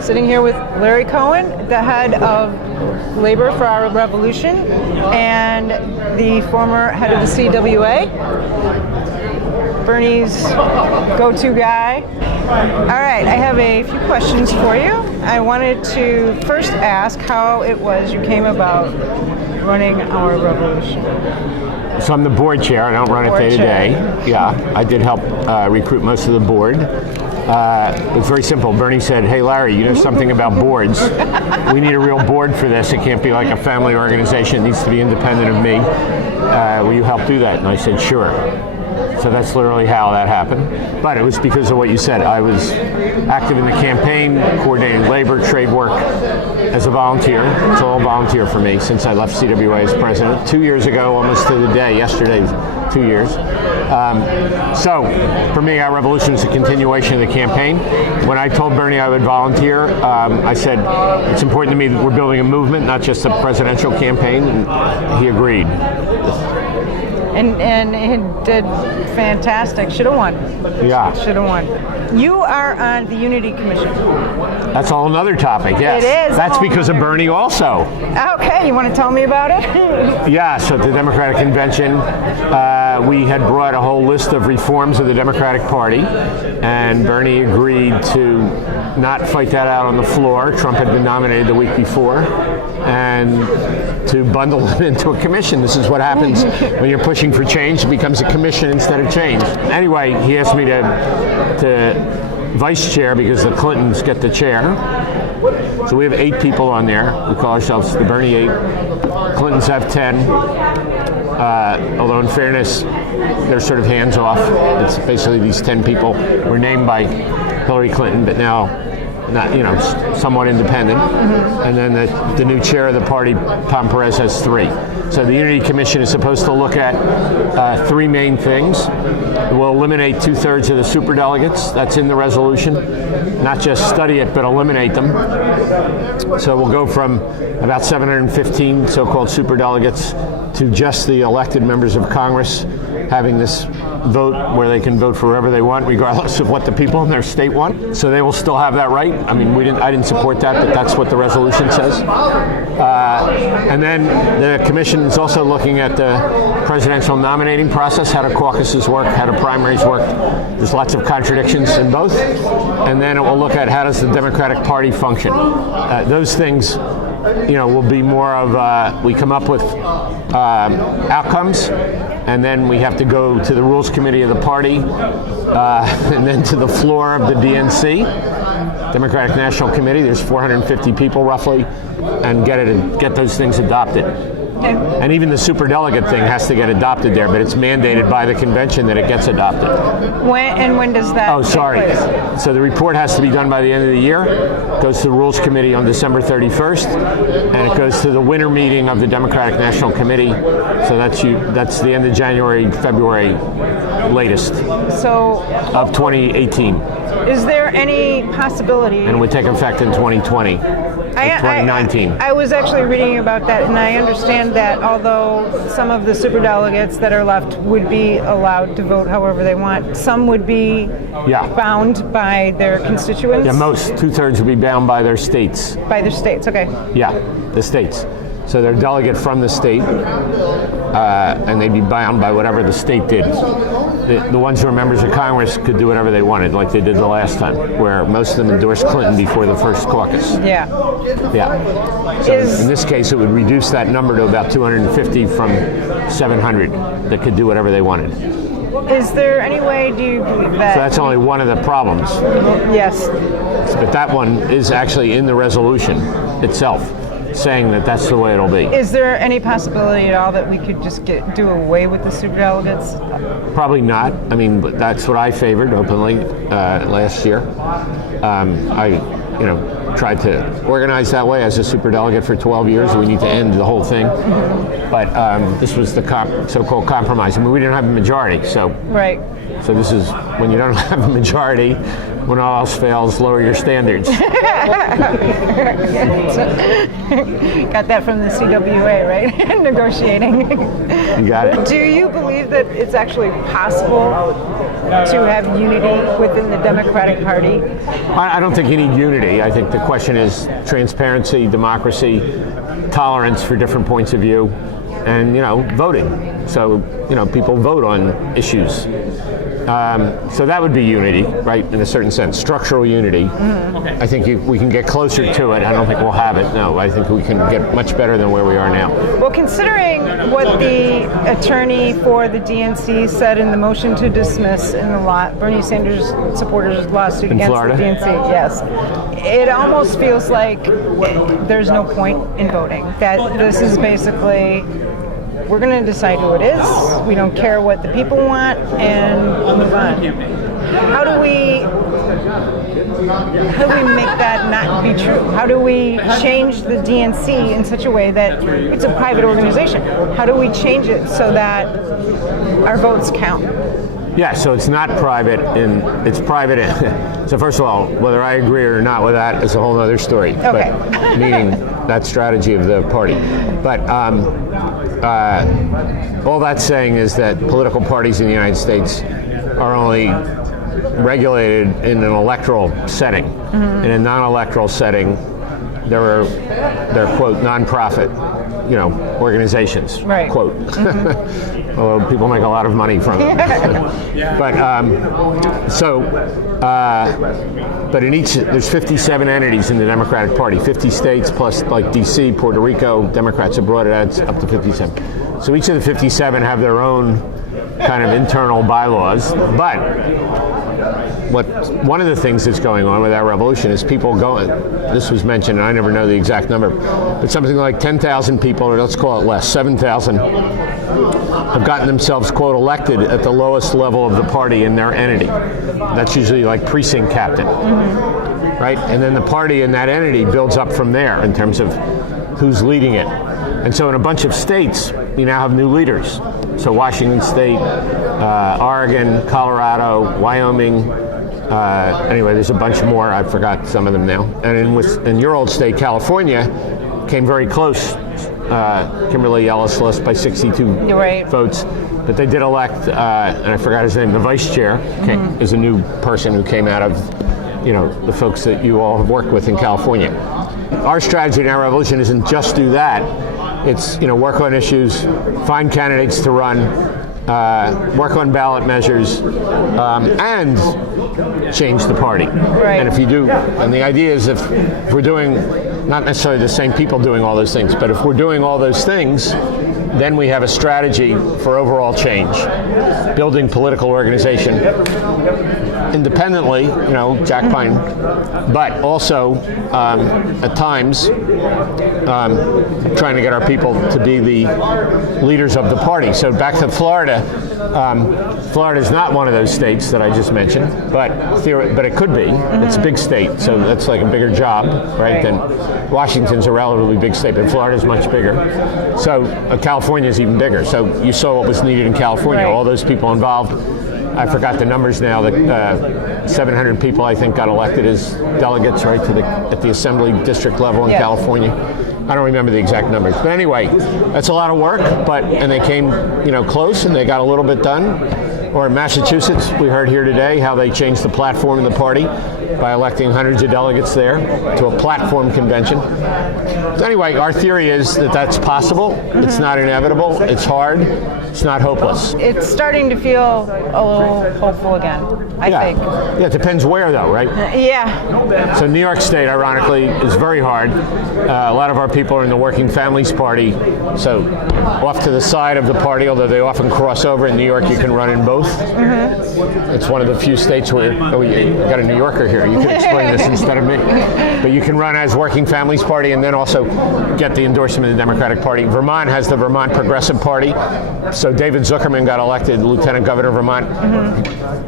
Sitting here with Larry Cohen, the head of Labor for Our Revolution, and the former head of the CWA, Bernie's go-to guy. All right, I have a few questions for you. I wanted to first ask how it was you came about running our revolution. So I'm the board chair. I don't run it day to day. Yeah, I did help recruit most of the board. It was very simple. Bernie said, "Hey Larry, you know something about boards? We need a real board for this. It can't be like a family organization. It needs to be independent of me. Will you help do that?" And I said, "Sure." So that's literally how that happened. But it was because of what you said. I was active in the campaign, coordinating labor, trade work as a volunteer. It's all volunteer for me since I left CWA as president 2 years ago, almost to the day. Yesterday, 2 years. So for me, our revolution is a continuation of the campaign. When I told Bernie I would volunteer, I said, it's important to me that we're building a movement, not just a presidential campaign, and he agreed. And he did fantastic. Should have won. Yeah. Should have won. You are on the Unity Commission. That's a whole other topic, yes. It is. That's because of Bernie also. Okay, you want to tell me about it? Yeah, so at the Democratic Convention, we had brought a whole list of reforms of the Democratic Party, and Bernie agreed to not fight that out on the floor. Trump had been nominated the week before, and to bundle it into a commission. This is what happens when you're pushing for change. It becomes a commission instead of change. Anyway, he asked me to vice chair because the Clintons get the chair. So we have 8 people on there. We call ourselves the Bernie 8. Clintons have 10. Although in fairness, they're sort of hands off. It's basically these 10 people were named by Hillary Clinton, but now not, somewhat independent. And then the new chair of the party, Tom Perez, has 3. So the Unity Commission is supposed to look at 3 main things. We'll eliminate 2/3 of the superdelegates. That's in the resolution. Not just study it, but eliminate them. So we'll go from about 715 so-called superdelegates to just the elected members of Congress having this vote where they can vote for whoever they want, regardless of what the people in their state want. So they will still have that right. I mean, I didn't support that, but that's what the resolution says. And then the commission is also looking at the presidential nominating process, how do caucuses work, how do primaries work. There's lots of contradictions in both. And then it will look at how does the Democratic Party function. Those things will be more of, we come up with outcomes, and then we have to go to the Rules Committee of the party, and then to the floor of the DNC, Democratic National Committee. There's 450 people roughly, and get those things adopted. Okay. And even the superdelegate thing has to get adopted there, but it's mandated by the convention that it gets adopted. When does that Oh, sorry. take place? So the report has to be done by the end of the year. It goes to the Rules Committee on December 31st, and it goes to the winter meeting of the Democratic National Committee. So that's the end of January, February latest of 2018. Is there any possibility? And it would take effect in 2020. 2019. I was actually reading about that, and I understand that although some of the superdelegates that are left would be allowed to vote however they want, some would be bound by their constituents? Yeah, most. 2/3 would be bound by their states. By their states, okay. Yeah, the states. So they're delegate from the state, and they'd be bound by whatever the state did. The ones who are members of Congress could do whatever they wanted, like they did the last time, where most of them endorsed Clinton before the first caucus. Yeah. Yeah. So in this case, it would reduce that number to about 250 from 700 that could do whatever they wanted. Is there any way, do you believe that? So that's only one of the problems. Yes. But that one is actually in the resolution itself, saying that that's the way it'll be. Is there any possibility at all that we could just do away with the superdelegates? Probably not. I mean, but that's what I favored openly last year. I tried to organize that way as a superdelegate for 12 years. We need to end the whole thing. But this was the so-called compromise. I mean, we didn't have a majority, so right. So this is when you don't have a majority, when all else fails, lower your standards. Got that from the CWA, right? Negotiating. You got it. Do you believe that it's actually possible to have unity within the Democratic Party? I don't think you need unity. I think the question is transparency, democracy, tolerance for different points of view, and voting. So people vote on issues. So that would be unity, right? In a certain sense, structural unity. I think we can get closer to it. I don't think we'll have it. No, I think we can get much better than where we are now. Well, considering what the attorney for the DNC said in the motion to dismiss in the Bernie Sanders supporters' lawsuit in against Florida? The DNC, yes, it almost feels like there's no point in voting. That this is basically, we're going to decide who it is. We don't care what the people want, and move on. How do we make that not be true? How do we change the DNC in such a way that it's a private organization? How do we change it so that our votes count? Yeah, so it's not private, it's private. So first of all, whether I agree or not with that is a whole other story. Okay. But, meaning that strategy of the party. But all that's saying is that political parties in the United States are only regulated in an electoral setting. In a non-electoral setting, they're quote nonprofit, organizations, right. Quote. Although people make a lot of money from it. But but in each, there's 57 entities in the Democratic Party, 50 states plus like D.C., Puerto Rico, Democrats abroad, it adds up to 57. So each of the 57 have their own kind of internal bylaws. But one of the things that's going on with that revolution is people going, this was mentioned, and I never know the exact number, but something like 10,000 people, or let's call it less, 7,000, have gotten themselves, quote, elected at the lowest level of the party in their entity. That's usually like precinct captain, right? And then the party in that entity builds up from there in terms of who's leading it. And so in a bunch of states, you now have new leaders. So Washington State, Oregon, Colorado, Wyoming, anyway, there's a bunch more. I forgot some of them now. And in your old state, California, came very close. Kimberly Ellis lost by 62 right. votes. But they did elect, and I forgot his name, the vice chair is a new person who came out of, the folks that you all have worked with in California. Our strategy in our revolution isn't just do that. It's, work on issues, find candidates to run, work on ballot measures, and change the party. Right. And if you do, and the idea is if we're doing, not necessarily the same people doing all those things, but if we're doing all those things, then we have a strategy for overall change, building political organization independently, Jack Pine, but also at times trying to get our people to be the leaders of the party. So back to Florida. Florida is not one of those states that I just mentioned, but it could be. It's a big state, so that's like a bigger job, right? Than Washington's a relatively big state, but Florida's much bigger. So California is even bigger. So you saw what was needed in California. Right. All those people involved. I forgot the numbers now. That 700 people, I think, got elected as delegates, right, at the assembly district level in California. I don't remember the exact numbers, but anyway, that's a lot of work. And they came, close, and they got a little bit done. Or in Massachusetts, we heard here today how they changed the platform of the party by electing hundreds of delegates there to a platform convention. So anyway, our theory is that that's possible. It's not inevitable. It's hard. It's not hopeless. It's starting to feel a little hopeful again, I think. Yeah, it depends where, though, right? Yeah. So New York State, ironically, is very hard. A lot of our people are in the Working Families Party, so off to the side of the party, although they often cross over. In New York, you can run in both. It's one of the few states where, you got a New Yorker here. You can explain this instead of me. But you can run as Working Families Party and then also get the endorsement of the Democratic Party. Vermont has the Vermont Progressive Party. So David Zuckerman got elected Lieutenant Governor of Vermont,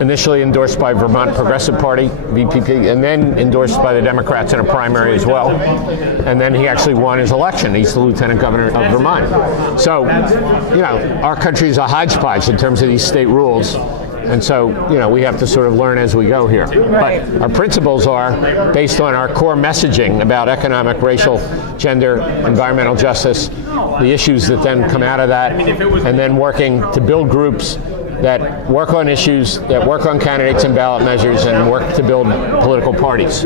initially endorsed by Vermont Progressive Party, VPP, and then endorsed by the Democrats in a primary as well. And then he actually won his election. He's the Lieutenant Governor of Vermont. So, our country is a hodgepodge in terms of these state rules. And so, we have to sort of learn as we go here. Right. But our principles are based on our core messaging about economic, racial, gender, environmental justice, the issues that then come out of that, and then working to build groups that work on issues, that work on candidates and ballot measures, and work to build political parties.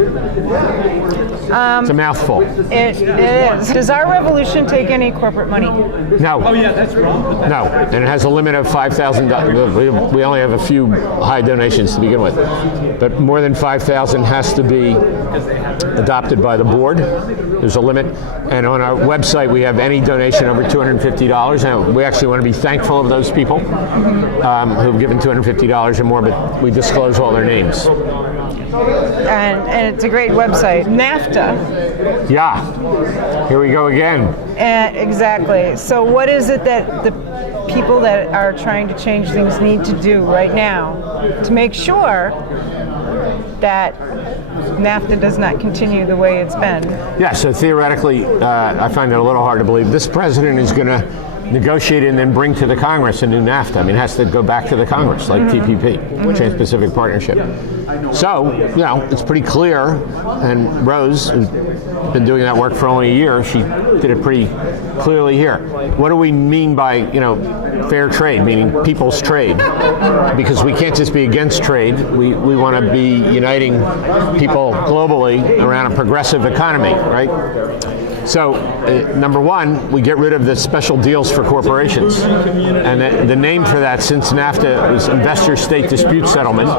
It's a mouthful. It is. Does our revolution take any corporate money? No. Oh yeah, that's wrong. No, and it has a limit of $5,000. We only have a few high donations to begin with, but more than $5,000 has to be adopted by the board. There's a limit, and on our website we have any donation over $250. And we actually want to be thankful of those people who've given $250 or more, but we disclose all their names. And it's a great website. NAFTA. Yeah, here we go again. Exactly. So what is it that the people that are trying to change things need to do right now to make sure that NAFTA does not continue the way it's been? Yeah, so theoretically, I find it a little hard to believe this president is going to negotiate and then bring to the Congress a new NAFTA. I mean, it has to go back to the Congress, like TPP, Trans-Pacific Partnership. So, it's pretty clear, and Rose, who's been doing that work for only a year, she did it pretty clearly here. What do we mean by, fair trade, meaning people's trade? Because we can't just be against trade. We want to be uniting people globally around a progressive economy, right? So, number one, we get rid of the special deals for corporations. And the name for that since NAFTA was Investor-State Dispute Settlement,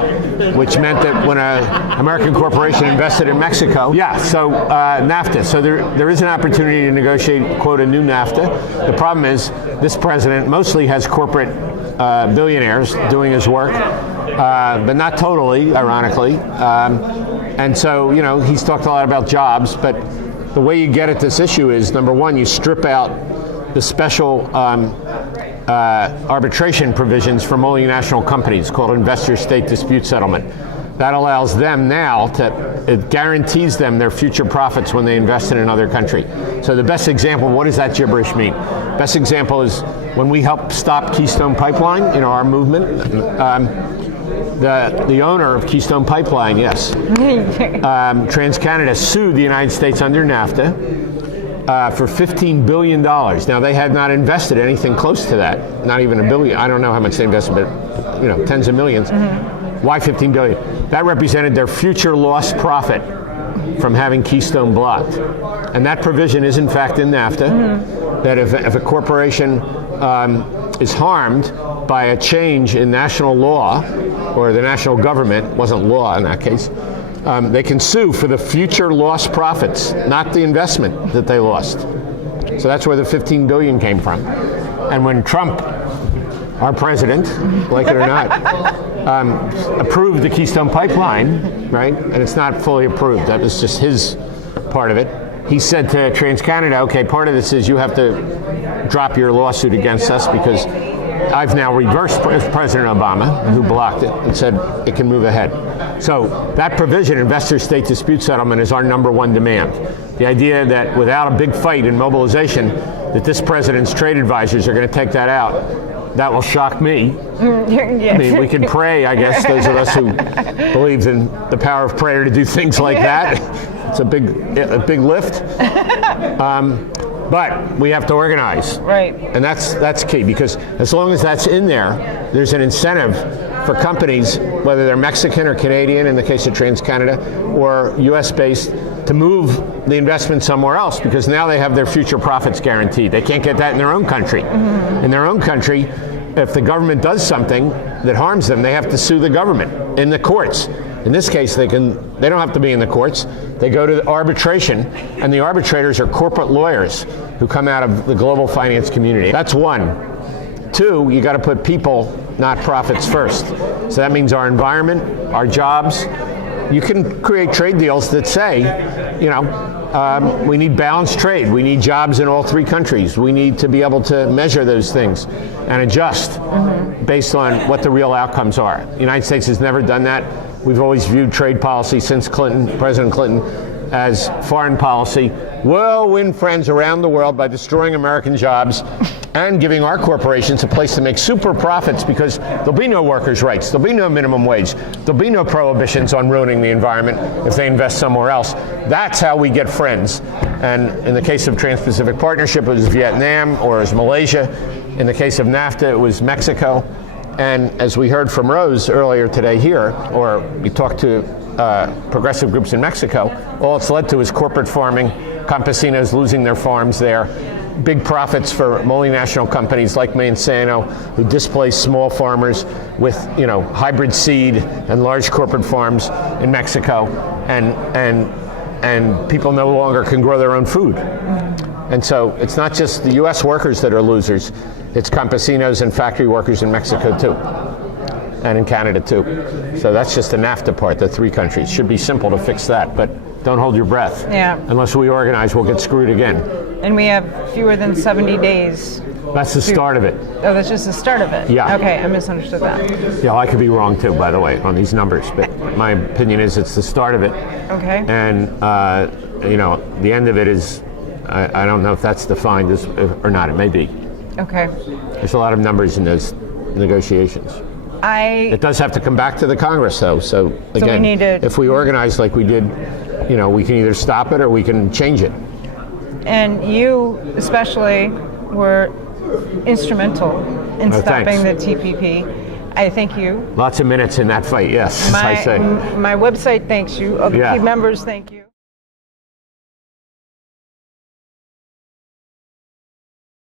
which meant that when an American corporation invested in Mexico, NAFTA. So there is an opportunity to negotiate, quote, a new NAFTA. The problem is this president mostly has corporate billionaires doing his work, but not totally, ironically. And so, he's talked a lot about jobs, but the way you get at this issue is, number one, you strip out the special arbitration provisions for multinational companies called Investor-State Dispute Settlement. That allows them now it guarantees them their future profits when they invest in another country. So the best example, what does that gibberish mean? Best example is when we helped stop Keystone Pipeline, our movement, the owner of Keystone Pipeline, yes, TransCanada sued the United States under NAFTA for $15 billion. Now, they had not invested anything close to that, not even $1 billion. I don't know how much they invested, but tens of millions. Why $15 billion? That represented their future lost profit from having Keystone blocked. And that provision is in fact in NAFTA, that if a corporation is harmed by a change in national law, or the national government, wasn't law in that case, they can sue for the future lost profits, not the investment that they lost. So that's where the $15 billion came from. And when Trump, our president, like it or not, approved the Keystone Pipeline, right, and it's not fully approved, that was just his part of it, he said to TransCanada, okay, part of this is you have to drop your lawsuit against us because I've now reversed President Obama, who blocked it, and said it can move ahead. So that provision, Investor-State Dispute Settlement, is our number one demand. The idea that without a big fight and mobilization, that this president's trade advisors are going to take that out, that will shock me. I mean, we can pray, I guess, those of us who believe in the power of prayer to do things like that. It's a big lift. But we have to organize. Right. And that's key, because as long as that's in there, there's an incentive for companies, whether they're Mexican or Canadian in the case of TransCanada, or US-based, to move the investment somewhere else, because now they have their future profits guaranteed. They can't get that in their own country. In their own country, if the government does something that harms them, they have to sue the government in the courts. In this case, they don't have to be in the courts. They go to arbitration, and the arbitrators are corporate lawyers who come out of the global finance community. That's one. Two, you got to put people, not profits, first. So that means our environment, our jobs. You can create trade deals that say, we need balanced trade. We need jobs in all three countries. We need to be able to measure those things and adjust based on what the real outcomes are. The United States has never done that. We've always viewed trade policy since President Clinton, as foreign policy. We'll win friends around the world by destroying American jobs and giving our corporations a place to make super profits, because there'll be no workers' rights, there'll be no minimum wage, there'll be no prohibitions on ruining the environment if they invest somewhere else. That's how we get friends. And in the case of Trans-Pacific Partnership, it was Vietnam or it was Malaysia. In the case of NAFTA, it was Mexico. And as we heard from Rose earlier today here, or we talked to progressive groups in Mexico, all it's led to is corporate farming, campesinos losing their farms there, big profits for multinational companies like Monsanto, who displace small farmers with, hybrid seed and large corporate farms in Mexico, and people no longer can grow their own food. And so it's not just the U.S. workers that are losers, it's campesinos and factory workers in Mexico too, and in Canada too. So that's just the NAFTA part, the 3 countries. Should be simple to fix that, but don't hold your breath. Yeah. Unless we organize, we'll get screwed again. And we have fewer than 70 days. That's the start of it. Oh, that's just the start of it? Yeah. Okay, I misunderstood that. Yeah, I could be wrong too, by the way, on these numbers, but my opinion is it's the start of it. Okay. And, the end of it is, I don't know if that's defined as, or not, it may be. Okay. There's a lot of numbers in those negotiations. It does have to come back to the Congress, though. So again, we need to, if we organize like we did, we can either stop it or we can change it. And you especially were instrumental in stopping the TPP. I thank you. Lots of minutes in that fight, yes, as I say. My website thanks you. Other key members thank you.